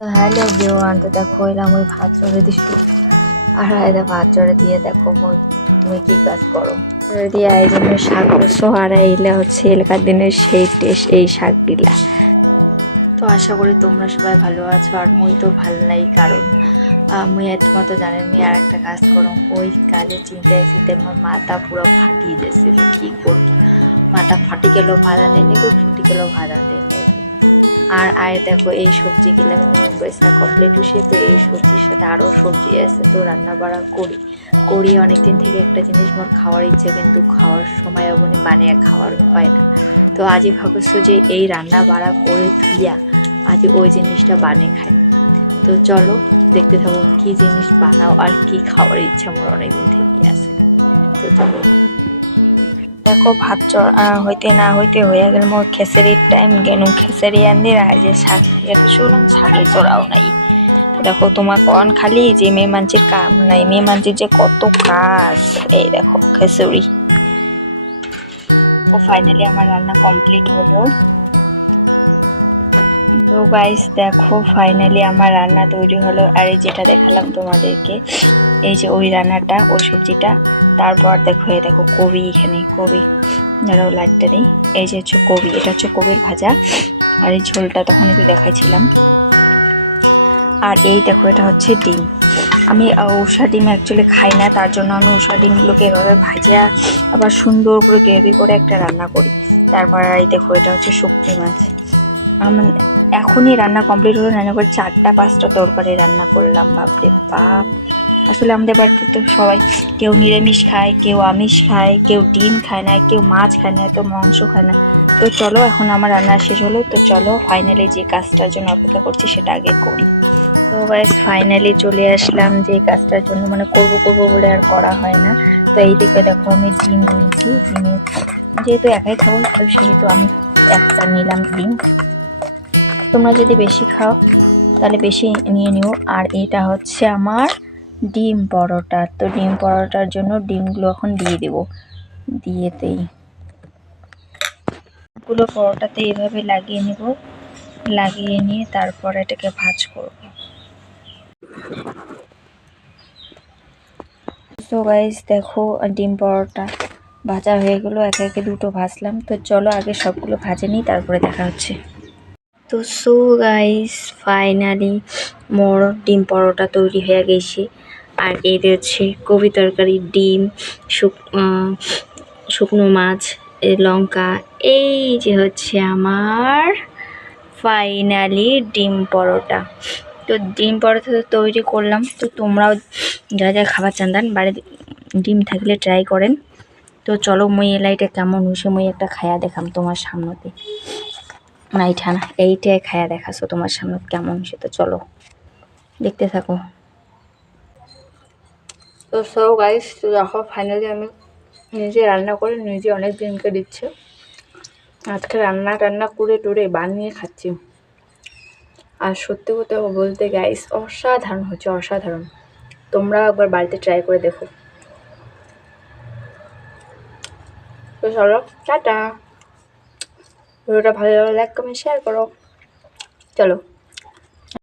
Hello everyone, তো দেখো এলাম ওই ভাত চড়ে দিছি আর আয়দা ভাত চড়ে দিয়ে দেখো মুই কি কাজ করো দিয়ে আয়োজনের শাক করছো আর এইলা হচ্ছে এলাকার দিনের সেই টেস্ট এই শাকগুলা। তো আশা করি তোমরা সবাই ভালো আছো আর মুই তো ভাল নাই, কারণ মুই তোমার তো জানেন নি আর একটা কাজ করো ওই কাজে চিন্তায় চিন্তায় আমার মাথা পুরো ফাটিয়ে যাচ্ছিল। কি করবো, মাথা ফাটি গেল ভাত আনে নিব, ফুটি গেল ভাত আনতে নেব। আর আয় দেখো এই সবজিগুলো বেসা কমপ্লিট হয়েছে, তো এই সবজির সাথে আরও সবজি আছে, তো রান্না বাড়া করি অনেকদিন থেকে একটা জিনিস মোর খাওয়ার ইচ্ছে, কিন্তু খাওয়ার সময় অবনি বানিয়ে খাওয়ার হয় না। তো আজই ভাবছো যে এই রান্না বাড়া করে ধুইয়া আজ ওই জিনিসটা বানিয়ে খাই। তো চলো দেখতে থাকো কি জিনিস বানাও আর কি খাওয়ার ইচ্ছা মোর অনেকদিন থেকেই আছে। তো চলো দেখো ভাত হইতে না হইতে হইয়া গেল মোর খেসারির টাইম, গেনু খেসারি আনদি আর যে শাক খেতে শুনলাম শাকে চড়াও নাই। দেখো তোমার কন খালি যে মেয়ে মানছির কাম নাই, মেয়ে মানছির যে কত কাজ। এই দেখো খেসুরি। ও ফাইনালি আমার রান্না কমপ্লিট হলো। তো গাইস দেখো ফাইনালি আমার রান্না তৈরি হলো, আর এই যেটা দেখালাম তোমাদেরকে এই যে ওই রান্নাটা ওই সবজিটা। তারপর দেখো এই দেখো কবি, এখানে কবি যারাও লাইটটা নেই, এই যে হচ্ছে কবি, এটা হচ্ছে কবির ভাজা, আর এই ঝোলটা তখনই তো দেখাইছিলাম। আর এই দেখো এটা হচ্ছে ডিম। আমি উষা ডিম অ্যাকচুয়ালি খাই না, তার জন্য আমি উষা ডিমগুলোকে এভাবে ভাজা আবার সুন্দর করে গ্রেভি করে একটা রান্না করি। তারপর এই দেখো এটা হচ্ছে শুকনি মাছ। এখনই রান্না কমপ্লিট হলো, রান্না করে 4টা-5টা তরকারি রান্না করলাম। বাপরে বাপ, আসলে আমাদের বাড়িতে তো সবাই কেউ নিরামিষ খায়, কেউ আমিষ খায়, কেউ ডিম খায় না, কেউ মাছ খায় না, কেউ মাংস খায় না। তো চলো এখন আমার রান্না শেষ হলো, তো চলো ফাইনালি যে কাজটার জন্য অপেক্ষা করছি সেটা আগে করি। তো গাইস ফাইনালি চলে আসলাম যে কাজটার জন্য, মানে করবো বলে আর করা হয় না। তো এই দিকে দেখো আমি ডিম নিয়েছি, ডিমে যেহেতু একাই খাবো তো সেহেতু আমি একটা নিলাম ডিম। তোমরা যদি বেশি খাও তাহলে বেশি নিয়ে নিও। আর এটা হচ্ছে আমার ডিম পরোটা, তো ডিম পরোটার জন্য ডিমগুলো এখন দিয়ে দেবো। দিয়েতেই গুলো পরোটাতে এইভাবে লাগিয়ে নেব, লাগিয়ে নিয়ে তারপর এটাকে ভাজ করব। তো গাইস দেখো ডিম পরোটা ভাজা হয়ে গেলো, একে একে দুটো ভাজলাম। তো চলো আগে সবগুলো ভাজে নিই, তারপরে দেখা হচ্ছে। তো সো গাইস ফাইনালি মোর ডিম পরোটা তৈরি হয়ে গেছে। আর এতে হচ্ছে কবি তরকারি, ডিম, শুকনো মাছ, লঙ্কা, এই যে হচ্ছে আমার ফাইনালি ডিম পরোটা। তো ডিম পরোটা তো তৈরি করলাম, তো তোমরাও যারা যা খাবার চান বাড়িতে ডিম থাকলে ট্রাই করেন। তো চলো মুই এলাইটা কেমন হয়েছে মুই একটা খায়া দেখাম তোমার সামনেতে, না এইটা না এইটাই খায়া দেখাছো তোমার সামনে কেমন হয়েছে। তো চলো দেখতে থাকো। তো সো গাইস তো দেখো ফাইনালি আমি নিজে রান্না করে নিজে অনেক দিনকে দিচ্ছে, আজকে রান্না করে টুরে বানিয়ে খাচ্ছি। আর সত্যি কথা বলতে গাইস অসাধারণ হচ্ছে, অসাধারণ। তোমরা একবার বাড়িতে ট্রাই করে দেখো। তো চলো টাটা, ভিডিওটা ভালো লাগলে লাইক কমেন্ট শেয়ার করো। চলো।